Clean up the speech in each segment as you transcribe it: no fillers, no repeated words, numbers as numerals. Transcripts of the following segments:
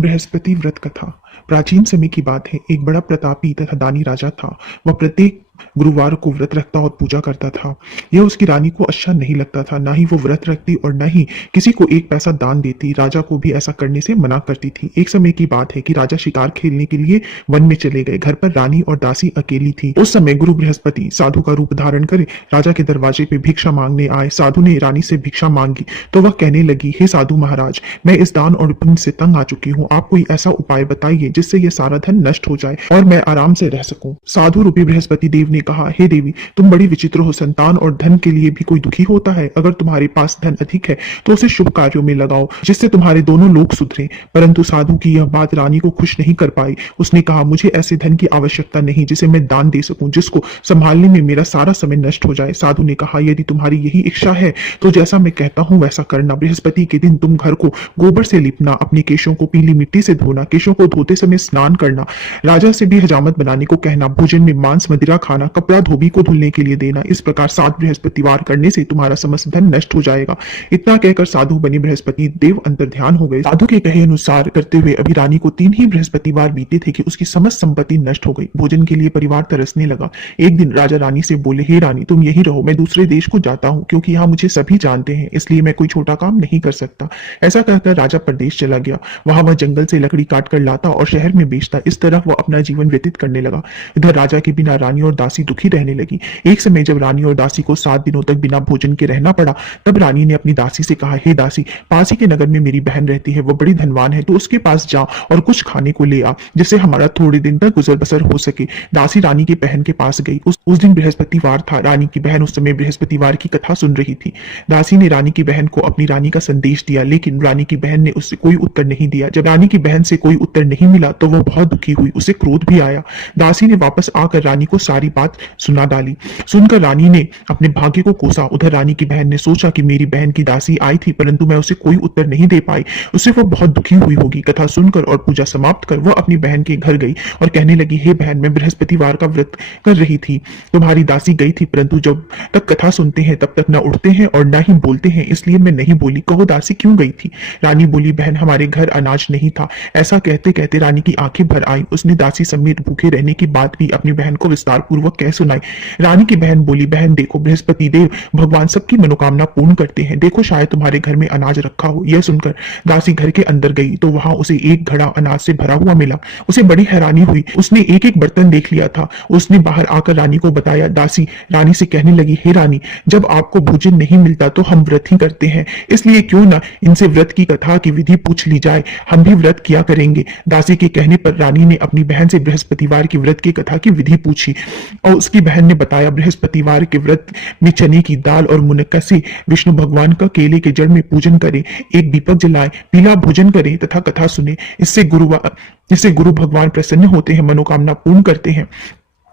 बृहस्पति व्रत कथा। प्राचीन समय की बात है। एक बड़ा प्रतापी तथा दानी राजा था। वह प्रत्येक गुरुवार को व्रत रखता और पूजा करता था। यह उसकी रानी को अच्छा नहीं लगता था। ना ही वो व्रत रखती और न ही किसी को एक पैसा दान देती। राजा को भी ऐसा करने से मना करती थी। एक समय की बात है कि राजा शिकार खेलने के लिए वन में चले गए। घर पर रानी और दासी अकेली थी। उस समय गुरु बृहस्पति साधु का रूप धारण कर राजा के दरवाजे पे भिक्षा मांगने आए। साधु ने रानी से भिक्षा मांगी तो वह कहने लगी, हे साधु महाराज, मैं इस दान और पुण्य से तंग आ चुकी हूँ। आप कोई ऐसा उपाय बताइए जिससे यह सारा धन नष्ट हो जाए और मैं आराम से रह सकूं। साधु रूपी बृहस्पति देव ने कहा, हे देवी, तुम बड़ी विचित्र हो। संतान और धन के लिए भी कोई दुखी होता है। अगर तुम्हारे पास धन अधिक है तो उसे शुभ कार्यों में लगाओ जिससे तुम्हारे दोनों लोग सुधरे। परंतु साधु की यह बात रानी को खुश नहीं कर पाई। उसने कहा, मुझे ऐसे धन की आवश्यकता नहीं जिसे मैं दान दे सकूं, जिसको संभालने में मेरा सारा समय नष्ट हो जाए। साधु ने कहा, यदि तुम्हारी यही इच्छा है तो जैसा मैं कहता हूं वैसा करना। बृहस्पति के दिन तुम घर को गोबर से लिपना, अपने केशों को पीली मिट्टी से धोना, केशों को धोते समय स्नान करना, राजा से भी हजामत बनाने को कहना, भोजन में मांस मदिरा खाना, कपड़ा धोबी को धुलने के लिए देना। इस प्रकार 7 बृहस्पतिवार करने से तुम्हारा समस्त धन नष्ट हो जाएगा। इतना कहकर साधु बने बृहस्पति देव अंतर ध्यान हो गए। साधु के कहे अनुसार करते हुए अभी रानी को 3 ही बृहस्पतिवार बीते थे कि उसकी समस्त संपत्ति नष्ट हो गई। भोजन के लिए परिवार तरसने लगा। एक दिन राजा रानी से बोले, हे रानी, तुम यही रहो, मैं दूसरे देश को जाता हूँ क्योंकि यहाँ मुझे सभी जानते हैं, इसलिए मैं कोई छोटा काम नहीं कर सकता। ऐसा कहकर राजा प्रदेश चला गया। वहां वह जंगल से लकड़ी काट कर लाता और शहर में बेचता। इस तरह वह अपना जीवन व्यतीत करने लगा। इधर राजा के बिना रानी और दासी दुखी रहने लगी। एक समय जब रानी और दासी को 7 दिनों तक बिना भोजन के रहना पड़ा, तब रानी ने अपनी दासी से कहा, हे दासी, पास ही के नगर में मेरी बहन रहती है, वह बड़ी धनवान है, तो उसके पास जा और कुछ खाने को ले आ जिससे हमारा थोड़े दिन तक गुजर बसर हो सके। दासी रानी की बहन के पास गई। उस दिन बृहस्पतिवार था। रानी की बहन उस समय बृहस्पतिवार की कथा सुन रही थी। दासी ने रानी की बहन को अपनी रानी का संदेश दिया, लेकिन रानी की बहन ने उससे कोई उत्तर नहीं दिया। जब रानी की बहन से कोई उत्तर नहीं मिला तो वह बहुत दुखी हुई। उसे क्रोध भी आया। दासी ने वापस आकर रानी को सारी बात सुना डाली। सुनकर रानी ने अपने भाग्य को कोसा। उधर रानी की बहन ने सोचा कि मेरी बहन की दासी आई थी परंतु मैं उसे कोई उत्तर नहीं दे पाई, उससे वह बहुत दुखी हुई होगी। कथा सुनकर और पूजा समाप्त कर वह अपनी बहन के घर गई और कहने लगी, हे बहन, मैं बृहस्पतिवार का व्रत कर रही थी। तुम्हारी दासी गई थी परंतु जब तक कथा सुनते हैं तब तक न उठते हैं और न ही बोलते हैं, इसलिए मैं नहीं बोली। कहो दासी क्यों गई थी? रानी बोली, बहन, हमारे घर अनाज नहीं था। ऐसा कहते कहते रानी की आंखें भर आई। उसने दासी समेत भूखे रहने की बात भी अपनी बहन को विस्तार पूर्वक कह सुनाई। रानी की बहन बोली, बहन देखो, बृहस्पति देव भगवान सबकी मनोकामना पूर्ण करते हैं। देखो शायद तुम्हारे घर में अनाज रखा हो। यह सुनकर दासी घर के अंदर गई तो वहां उसे एक घड़ा अनाज से भरा हुआ मिला। उसे बड़ी हैरानी हुई। उसने एक एक बर्तन देख लिया था। उसने बाहर आकर रानी को बताया। दासी रानी से कहने लगी, हे रानी, जब आपको भोजन नहीं मिलता तो हम व्रत ही करते हैं, इसलिए क्यों ना इनसे व्रत की कथा की विधि पूछ ली जाए, हम भी व्रत किया करेंगे। दासी के कहने पर रानी ने अपनी बहन से बृहस्पतिवार की व्रत की कथा की विधि पूछी और उसकी बहन ने बताया, बृहस्पतिवार के व्रत में चने की दाल और मुनक्का से विष्णु भगवान का केले के जड़ में पूजन करे, एक दीपक जलाए, पीला भोजन करे तथा कथा सुने। इससे गुरु भगवान प्रसन्न होते हैं, मनोकामना पूर्ण करते हैं।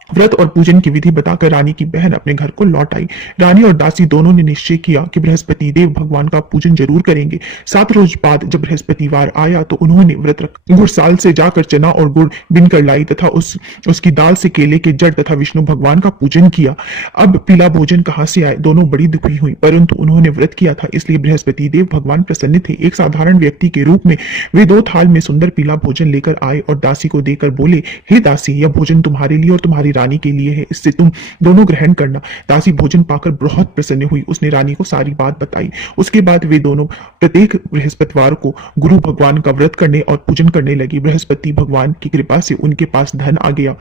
व्रत और पूजन की विधि बताकर रानी की बहन अपने घर को लौट आई। रानी और दासी दोनों ने निश्चय किया कि बृहस्पति देव भगवान का पूजन जरूर करेंगे। 7 रोज बाद जब बृहस्पतिवार आया तो उन्होंने व्रत रखा। गुड़साल से जाकर चना और गुड़ बिन कर लाई तथा उसकी दाल से केले के जड़ तथा विष्णु भगवान का पूजन किया। अब पीला भोजन कहां से आए? दोनों बड़ी दुखी हुई, परंतु उन्होंने व्रत किया था इसलिए बृहस्पति देव भगवान प्रसन्न थे। एक साधारण व्यक्ति के रूप में वे 2 थाल में सुंदर पीला भोजन लेकर आए और दासी को देकर बोले, हे दासी, यह भोजन तुम्हारे लिए और तुम्हारी रानी के लिए है, इससे तुम दोनों ग्रहण करना। दासी भोजन पाकर बहुत प्रसन्न हुई। उसने रानी को सारी बात बताई। उसके बाद वे दोनों प्रत्येक बृहस्पतिवार को गुरु भगवान का व्रत करने और पूजन करने लगी। बृहस्पति भगवान की कृपा से उनके पास धन आ गया,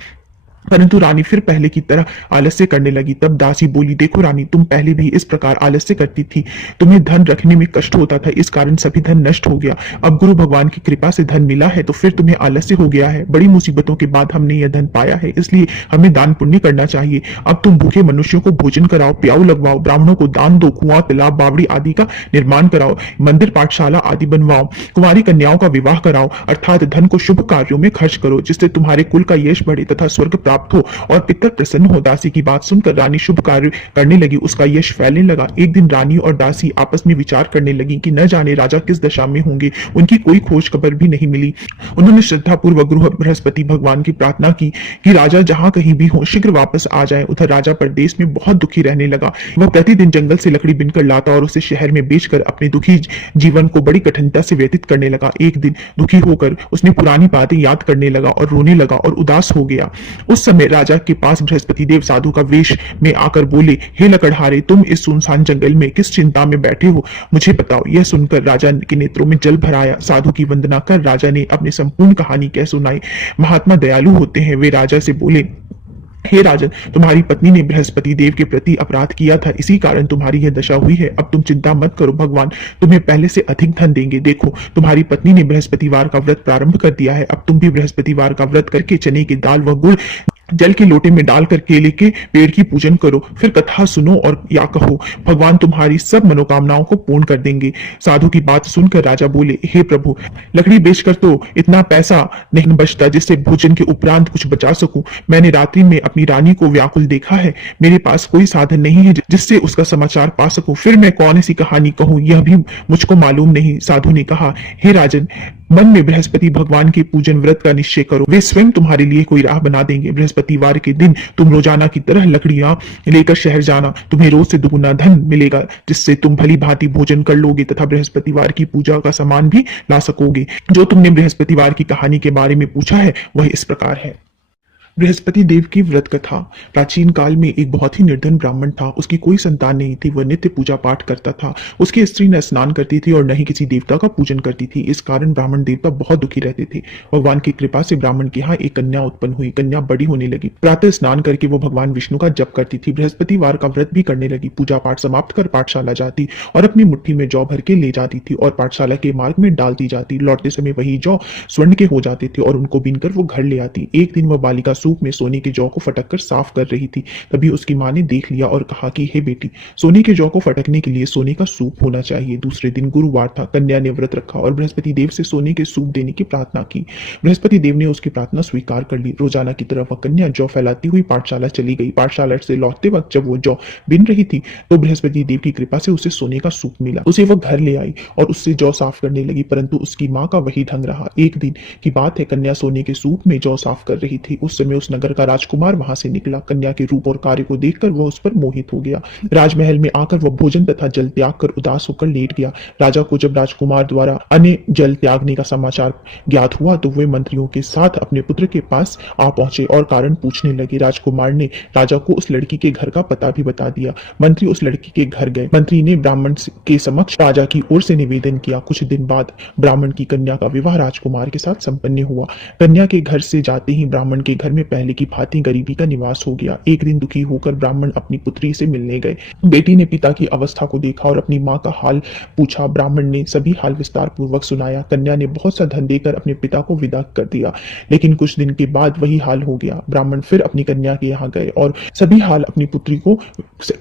परंतु रानी फिर पहले की तरह आलस्य करने लगी। तब दासी बोली, देखो रानी, तुम पहले भी इस प्रकार आलस्य करती थी, तुम्हें धन रखने में कष्ट होता था, इस कारण सभी धन नष्ट हो गया। अब गुरु भगवान की कृपा से धन मिला है तो फिर तुम्हें आलस्य हो गया है। बड़ी मुसीबतों के बाद हमने यह धन पाया है, इसलिए हमें दान पुण्य करना चाहिए। अब तुम भूखे मनुष्यों को भोजन कराओ, प्याऊ लगवाओ, ब्राह्मणों को दान दो, कुआं, तालाब, बावड़ी आदि का निर्माण कराओ, मंदिर पाठशाला आदि बनवाओ, कुंवारी कन्याओं का विवाह कराओ, अर्थात धन को शुभ कार्यों में खर्च करो, जिससे तुम्हारे कुल का यश बढ़े तथा स्वर्ग प्राप्त प्राप्त हो और पितर प्रसन्न हो। दासी की बात सुनकर रानी शुभ कार्य करने लगी, उसका यश फैलने लगा। एक दिन रानी और दासी आपस में विचार करने लगी कि न जाने राजा किस दशा में होंगे, उनकी कोई खोज खबर भी नहीं मिली। उन्होंने श्रद्धापूर्वक गुरु बृहस्पति भगवान की प्रार्थना की कि राजा जहां कहीं भी हो शीघ्र वापस आ जाए। उधर राजा परदेश में बहुत दुखी रहने लगा। वह प्रतिदिन जंगल से लकड़ी बिनकर लाता और उसे शहर में बेचकर अपने दुखी जीवन को बड़ी कठिनता से व्यतीत करने लगा। एक दिन दुखी होकर उसने पुरानी बातें याद करने लगा और रोने लगा और उदास हो गया। उस समय राजा के पास बृहस्पति देव साधु का वेश में आकर बोले, हे लकड़हारे, तुम इस सुनसान जंगल में किस चिंता में बैठे हो, मुझे बताओ। यह सुनकर राजा के नेत्रों में जल भर आया। साधु की वंदना कर राजा ने अपनी संपूर्ण कहानी कह सुनाई। महात्मा दयालु होते हैं। वे राजा से बोले, हे राजन, तुम्हारी पत्नी ने बृहस्पति देव के प्रति अपराध किया था, इसी कारण तुम्हारी यह दशा हुई है। अब तुम चिंता मत करो, भगवान तुम्हें पहले से अधिक धन देंगे। देखो, तुम्हारी पत्नी ने बृहस्पतिवार का व्रत प्रारंभ कर दिया है। अब तुम भी बृहस्पतिवार का व्रत करके चने की दाल व गुड़ जल के लोटे में डालकर केले के पेड़ की पूजन करो, फिर कथा सुनो और या कहो, भगवान तुम्हारी सब मनोकामनाओं को पूर्ण कर देंगे। साधु की बात सुनकर राजा बोले, हे प्रभु, लकड़ी बेचकर तो इतना पैसा नहीं बचता जिससे भोजन के उपरांत कुछ बचा सकूं। मैंने रात्रि में अपनी रानी को व्याकुल देखा है। मेरे पास कोई साधन नहीं है जिससे उसका समाचार पा सकूं। फिर मैं कौन सी कहानी कहूं, यह भी मुझको मालूम नहीं। साधु ने कहा, हे राजन, मन में बृहस्पति भगवान के पूजन व्रत का निश्चय करो, वे स्वयं तुम्हारे लिए कोई राह बना देंगे। बृहस्पतिवार के दिन तुम रोजाना की तरह लकड़ियां लेकर शहर जाना, तुम्हें रोज से दुगुना धन मिलेगा, जिससे तुम भली भांति भोजन कर लोगे तथा बृहस्पतिवार की पूजा का सामान भी ला सकोगे। जो तुमने बृहस्पतिवार की कहानी के बारे में पूछा है वह इस प्रकार है। बृहस्पति देव की व्रत कथा। प्राचीन काल में एक बहुत ही निर्धन ब्राह्मण था। उसकी कोई संतान नहीं थी। वह नित्य पूजा पाठ करता था। उसकी स्त्री न स्नान करती थी और न ही किसी देवता का पूजन करती थी। इस कारण ब्राह्मण देवता बहुत दुखी रहते थे। भगवान की कृपा से ब्राह्मण के यहाँ एक कन्या उत्पन्न हुई। कन्या बड़ी होने लगी। प्रातः स्नान करके वो भगवान विष्णु का जप करती थी। बृहस्पतिवार का व्रत भी करने लगी। पूजा पाठ समाप्त कर पाठशाला जाती और अपनी मुट्ठी में जौ भर के ले जाती थी और पाठशाला के मार्ग में डालती जाती। लौटते समय वही जौ स्वर्ण के हो जाते थे और उनको बीनकर वो घर ले आती। एक दिन वह बालिका सूप में सोने के जौ को फटक कर साफ कर रही थी। तभी उसकी मां ने देख लिया और कहा कि हे बेटी, सोने के जौ को फटकने के लिए सोने का सूप होना चाहिए। दूसरे दिन गुरुवार था। कन्या ने व्रत रखा और बृहस्पति देव से सोने के सूप देने की प्रार्थना की। बृहस्पति देव ने उसकी प्रार्थना स्वीकार कर ली। रोजाना की तरह वह कन्या जौ फैलाती हुई पाठशाला चली गई। पाठशाला से लौटते वक्त जब वो जौ बिन रही थी तो बृहस्पति देव की कृपा से उसे सोने का सूप मिला। उसे वह घर ले आई और उससे जौ साफ करने लगी, परंतु उसकी मां का वही ढंग रहा। एक दिन की बात है, कन्या सोने के सूप में जौ साफ कर रही थी। उस समय उस नगर का राजकुमार वहां से निकला। कन्या के रूप और कार्य को देखकर वह उस पर मोहित हो गया। राजमहल में आकर वह भोजन तथा जल त्याग कर उदास होकर लेट गया। राजा को जब राजकुमार द्वारा अन्य जल त्यागने का समाचार ज्ञात हुआ तो वे मंत्रियों के साथ अपने पुत्र के पास आ पहुंचे और कारण पूछने लगे। राजकुमार ने राजा को उस लड़की के घर का पता भी बता दिया। मंत्री उस लड़की के घर गए। मंत्री ने ब्राह्मण के समक्ष राजा की ओर से निवेदन किया। कुछ दिन बाद ब्राह्मण की कन्या का विवाह राजकुमार के साथ संपन्न हुआ। कन्या के घर से जाते ही ब्राह्मण के घर में पहले की भांति गरीबी का निवास हो गया। एक दिन दुखी होकर ब्राह्मण अपनी पुत्री से मिलने गए। बेटी ने पिता की अवस्था को देखा और अपनी मां का हाल पूछा। ब्राह्मण ने सभी हाल विस्तार पूर्वक सुनाया। कन्या ने बहुत सा धन देकर अपने पिता को विदा कर दिया, लेकिन कुछ दिन के बाद वही हाल हो गया। ब्राह्मण फिर अपनी कन्या के यहाँ गए और सभी हाल अपनी पुत्री को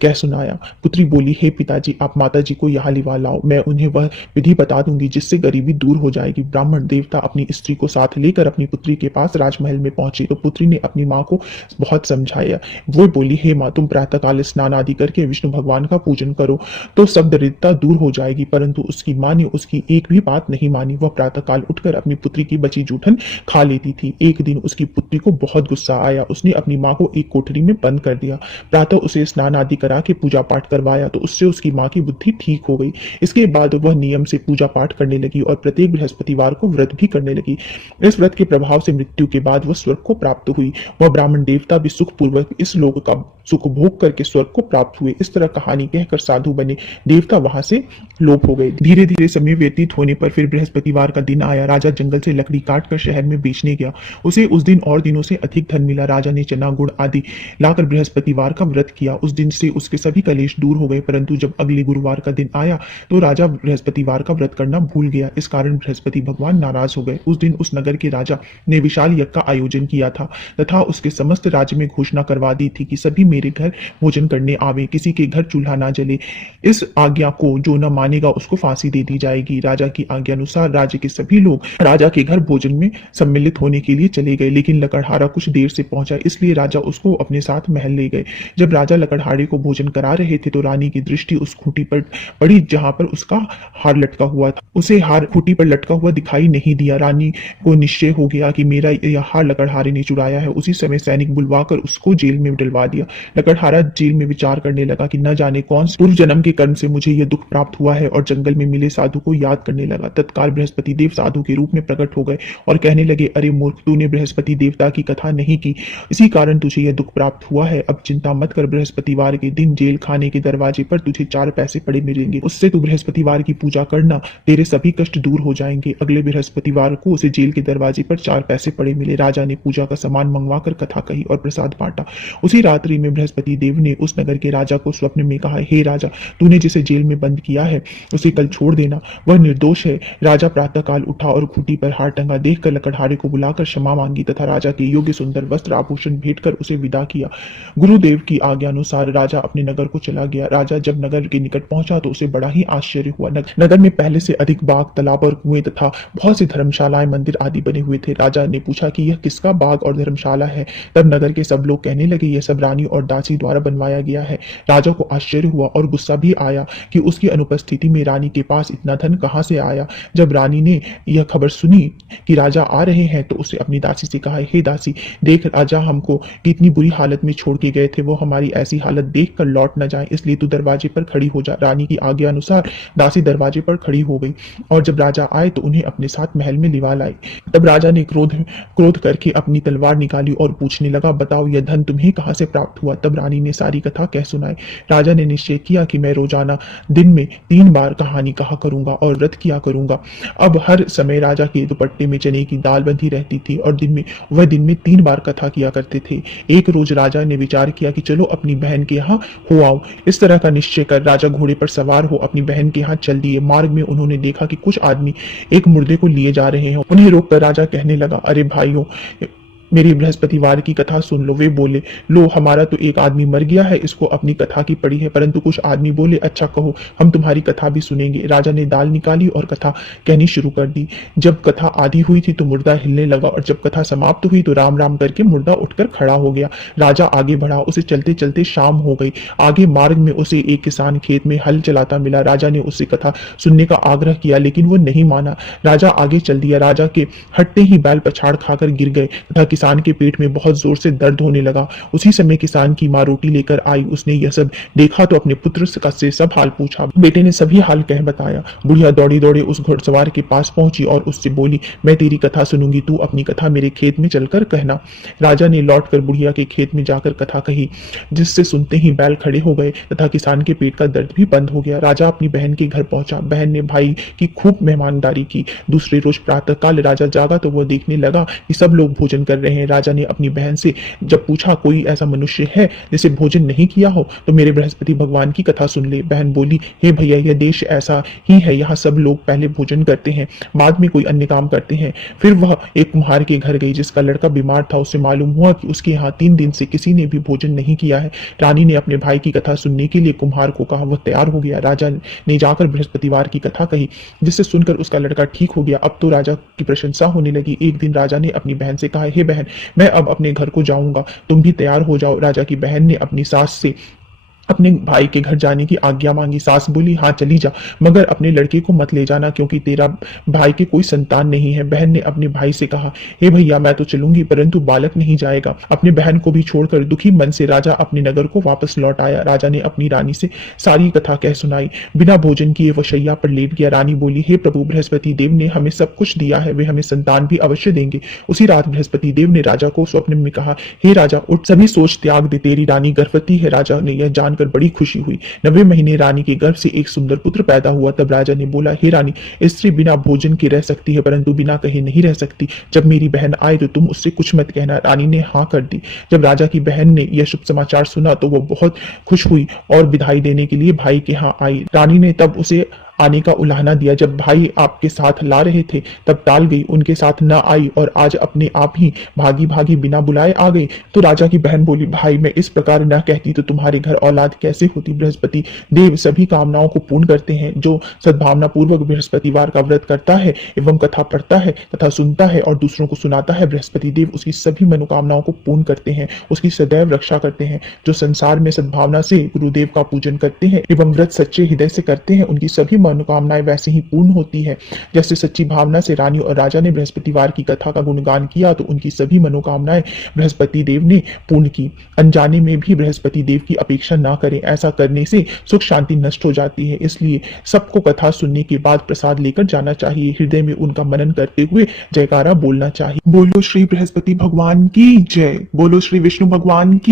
कह सुनाया। पुत्री बोली, हे पिताजी, आप माता जी को यहाँ लिवा लाओ, मैं उन्हें वह विधि बता दूंगी जिससे गरीबी दूर हो जाएगी। ब्राह्मण देवता अपनी स्त्री को साथ लेकर अपनी पुत्री के पास राजमहल में पहुंचे तो पुत्री ने अपनी मां को बहुत समझाया। वो बोली, हे मां, तुम प्रातःकाल स्नान आदि करके विष्णु भगवान का पूजन करो तो सब दरिद्रता दूर हो जाएगी। परंतु उसकी मां ने उसकी एक भी बात नहीं मानी। वह प्रातःकाल उठकर अपनी पुत्री की बची जूठन खा लेती थी। एक दिन उसकी पुत्री को बहुत गुस्सा आया। उसने अपनी मां को एक कोठरी में बंद कर दिया। प्रातः उसे स्नान आदि करा के पूजा पाठ करवाया तो उससे उसकी मां की बुद्धि ठीक हो गई। इसके बाद वह नियम से पूजा पाठ करने लगी और प्रत्येक बृहस्पतिवार को व्रत भी करने लगी। इस व्रत के प्रभाव से मृत्यु के बाद वह स्वर्ग को प्राप्त हुई। वह ब्राह्मण देवता भी सुखपूर्वक इस लोक का सुख भोग करके स्वर्ग को प्राप्त हुए। इस तरह कहानी कहकर साधु बने देवता वहां से लोप हो गए। धीरे धीरे समय व्यतीत होने पर फिर बृहस्पतिवार का दिन आया। राजा जंगल से लकड़ी काट कर शहर में बेचने गया। उसे उस दिन और दिनों से अधिक धन मिला। राजा ने चना गुड़ आदि लाकर बृहस्पतिवार का व्रत किया। उस दिन से उसके सभी कलेश दूर हो गए। परंतु जब अगले गुरुवार का दिन आया तो राजा बृहस्पतिवार का व्रत करना भूल गया। इस कारण बृहस्पति भगवान नाराज हो गए। उस दिन उस नगर के राजा ने विशाल यज्ञ का आयोजन किया था। तथा उसके समस्त राज्य में घोषणा करवा दी थी कि सभी मेरे घर भोजन करने आवे, किसी के घर चूल्हा ना जले। इस आज्ञा को जो न मानेगा उसको फांसी दे दी जाएगी। राजा की आज्ञा अनुसार राज्य के सभी लोग राजा के घर भोजन में सम्मिलित होने के लिए चले गए, लेकिन लकड़हारा कुछ देर से पहुंचा, इसलिए राजा उसको अपने साथ महल ले गए। जब राजा लकड़हारे को भोजन करा रहे थे तो रानी की दृष्टि उस खूंटी पर पड़ी जहां पर उसका हार लटका हुआ था। उसे हार खूंटी पर लटका हुआ दिखाई नहीं दिया। रानी को निश्चय हो गया कि मेरा यह हार लकड़हारे ने चुराया है। उसी समय सैनिक बुलवाकर उसको जेल में डलवा दिया। लकड़हारा जेल में विचार करने लगा कि न जाने कौन पूर्व जन्म के कर्म से मुझे यह दुख प्राप्त हुआ है, और जंगल में मिले साधु को याद करने लगा। तत्काल बृहस्पति देव साधु के रूप में प्रकट हो गए और कहने लगे, अरे मूर्ख, तूने बृहस्पति देवता की कथा नहीं की, इसी कारण तुझे यह दुख प्राप्त हुआ है। अब चिंता मत कर, बृहस्पतिवार के दिन जेल खाने के दरवाजे पर तुझे 4 पैसे पड़े मिलेंगे, उससे तू बृहस्पतिवार की पूजा करना, तेरे सभी कष्ट दूर हो जाएंगे। अगले बृहस्पतिवार को उसे जेल के दरवाजे पर 4 पैसे पड़े मिले। राजा ने पूजा का सामान मंगवाकर कथा कही और प्रसाद बांटा। उसी रात्रि में बृहस्पति देव ने उस नगर के राजा को स्वप्न में कहा, हे राजा, तूने जिसे जेल में बंद किया है उसे कल छोड़ देना, वह निर्दोष है। राजा प्रातःकाल उठा और खूंटी पर हार टंगा देखकर लकड़हारे को बुलाकर क्षमा मांगी तथा राजा के योग्य सुंदर वस्त्र आभूषण भेंट कर उसे विदा किया। गुरुदेव की आज्ञा अनुसार राजा अपने नगर को चला गया। राजा जब नगर के निकट पहुंचा तो उसे बड़ा ही आश्चर्य हुआ। नगर में पहले से अधिक बाग, तालाब और कुएं तथा बहुत सी धर्मशालाएं, मंदिर आदि बने हुए थे। राजा ने पूछा कि यह किसका बाग और धर्मशाला है। तब नगर के सब लोग कहने लगे, यह सब रानी और दासी द्वारा बनवाया गया है। राजा को आश्चर्य हुआ और गुस्सा भी आया कि उसकी अनुपस्थिति में रानी के पास इतना धन कहां से आया। जब रानी ने यह खबर सुनी कि राजा आ रहे हैं तो उसने अपनी दासी से कहा, हे दासी, देख राजा हमको कितनी बुरी हालत में छोड़ के गए थे, वो हमारी ऐसी हालत देख कर लौट न जाए, इसलिए तू दरवाजे पर खड़ी हो जा। रानी की आज्ञा अनुसार दासी दरवाजे पर खड़ी हो गई और जब राजा आए तो उन्हें अपने साथ महल में लिवा लाई। तब राजा ने क्रोध करके अपनी तलवार निकाली और पूछने लगा, बताओ यह धन तुम्हें कहां से प्राप्त हुआ। तब रानी ने सारी कथा कह सुनाई। राजा ने निश्चय किया कि मैं रोजाना दिन में 3 बार कहानी कहा करूंगा और व्रत किया करूंगा। अब हर समय राजा के दुपट्टे में चने की दाल बंधी रहती थी और दिन में 3 बार कथा किया करते थे। एक रोज राजा ने विचार किया कि चलो अपनी बहन के यहाँ हो आओ। इस तरह का निश्चय कर राजा घोड़े पर सवार हो अपनी बहन के यहाँ चल दिए। मार्ग में उन्होंने देखा कि कुछ आदमी एक मुर्दे को लिए जा रहे हैं। उन्हें रोककर राजा कहने लगा, अरे भाइयों, मेरी बृहस्पतिवार की कथा सुन लो। वे बोले, लो, हमारा तो एक आदमी मर गया है, इसको अपनी कथा की पड़ी है। परंतु कुछ आदमी बोले, अच्छा कहो, हम तुम्हारी कथा भी सुनेंगे। राजा ने दाल निकाली और कथा कहनी शुरू कर दी। जब कथा आधी हुई थी तो मुर्दा हिलने लगा और जब कथा समाप्त हुई तो राम राम करके मुर्दा उठकर खड़ा हो गया। राजा आगे बढ़ा, उसे चलते चलते शाम हो गई। आगे मार्ग में उसे एक किसान खेत में हल चलाता मिला। राजा ने उससे कथा सुनने का आग्रह किया लेकिन वो नहीं माना। राजा आगे चल दिया। राजा के हटते ही बैल पछाड़ खाकर गिर गए तथा किसान के पेट में बहुत जोर से दर्द होने लगा। उसी समय किसान की मां रोटी लेकर आई। उसने यह सब देखा तो अपने पुत्र से सब हाल पूछा। बेटे ने सभी हाल कह बताया। बुढ़िया दौड़ी दौड़े उस घुड़सवार के पास पहुंची और उससे बोली, मैं तेरी कथा सुनूंगी, तू अपनी कथा मेरे खेत में चलकर कहना। राजा ने लौटकर बुढ़िया के खेत में जाकर कथा कही, जिससे सुनते ही बैल खड़े हो गए तथा किसान के पेट का दर्द भी बंद हो गया। राजा अपनी बहन के घर पहुंचा। बहन ने भाई की खूब मेहमानदारी की। दूसरे रोज प्रातःकाल राजा जागा तो वह देखने लगा कि सब लोग भोजन कर रहे हैं। राजा ने अपनी बहन से जब पूछा, कोई ऐसा मनुष्य है जिसे भोजन नहीं किया हो तो मेरे बृहस्पति भगवान की कथा सुन ले। बहन बोली, हे भैया, यह देश ऐसा ही है, यहाँ सब लोग पहले भोजन करते हैं, बाद में कोई अन्य काम करते हैं। फिर वह एक कुम्हार के घर गई जिसका लड़का बीमार था। उससे मालूम हुआ कि उसके यहाँ 3 दिन से किसी ने भी भोजन नहीं किया है। रानी ने अपने भाई की कथा सुनने के लिए कुम्हार को कहा। वह तैयार हो गया। राजा ने जाकर बृहस्पतिवार की कथा कही जिससे सुनकर उसका लड़का ठीक हो गया। अब तो राजा की प्रशंसा होने लगी। एक दिन राजा ने अपनी बहन से कहा, हे बहन, मैं अब अपने घर को जाऊंगा, तुम भी तैयार हो जाओ। राजा की बहन ने अपनी सास से अपने भाई के घर जाने की आज्ञा मांगी। सास बोली, हाँ चली जा, मगर अपने लड़के को मत ले जाना क्योंकि तेरा भाई के कोई संतान नहीं है। बहन ने अपने भाई से कहा, हे भैया, मैं तो चलूंगी परंतु बालक नहीं जाएगा। अपने बहन को भी छोड़कर दुखी मन से राजा अपने नगर को वापस लौट आया। राजा ने अपनी रानी से सारी कथा कह सुनाई। बिना भोजन किए वह शैया पर लेट गया। रानी बोली, हे प्रभु, बृहस्पति देव ने हमें सब कुछ दिया है, वे हमें संतान भी अवश्य देंगे। उसी रात बृहस्पति देव ने राजा को स्वप्न में कहा, हे राजा, उठ, सभी सोच त्याग दे, तेरी रानी गर्भवती है। राजा ने यह जान कर बड़ी खुशी हुई। 90 महीने रानी के गर्भ से एक सुंदर पुत्र पैदा हुआ। तब राजा ने बोला, हे रानी, स्त्री बिना भोजन के रह सकती है परंतु बिना कहे नहीं रह सकती। जब मेरी बहन आए तो तुम उससे कुछ मत कहना। रानी ने हाँ कर दी। जब राजा की बहन ने यह शुभ समाचार सुना तो वो बहुत खुश हुई और विदाई देने के लिए भाई के यहाँ आई। रानी ने तब उसे आने का उलाहना दिया। जब भाई आपके साथ ला रहे थे तब टाल गई, उनके साथ न आई और आज अपने आप ही भागी भागी बिना बुलाए आ गई। तो राजा की बहन बोली, भाई मैं इस प्रकार न कहती तो तुम्हारे घर औलाद कैसे होती। बृहस्पति देव सभी कामनाओं को पूर्ण करते हैं। जो सद्भावना पूर्वक बृहस्पतिवार का व्रत करता है एवं कथा पढ़ता है तथा सुनता है और दूसरों को सुनाता है, बृहस्पति देव उसकी सभी मनोकामनाओं को पूर्ण करते हैं, उसकी सदैव रक्षा करते हैं। जो संसार में सद्भावना से गुरुदेव का पूजन करते हैं एवं व्रत सच्चे हृदय से करते हैं, उनकी सभी मनोकामनाएं वैसे ही पूर्ण होती है। जैसे सच्ची भावना से रानी और राजा ने बृहस्पतिवार की कथा का गुणगान किया तो उनकी सभी मनोकामनाएं बृहस्पति देव ने पूर्ण की। अनजाने में भी बृहस्पति देव की अपेक्षा ना करें, ऐसा करने से सुख शांति नष्ट हो जाती है। इसलिए सबको कथा सुनने के बाद प्रसाद लेकर जाना चाहिए। हृदय में उनका मनन करते हुए जयकारा बोलना चाहिए। बोलो श्री बृहस्पति भगवान की जय। बोलो श्री विष्णु भगवान की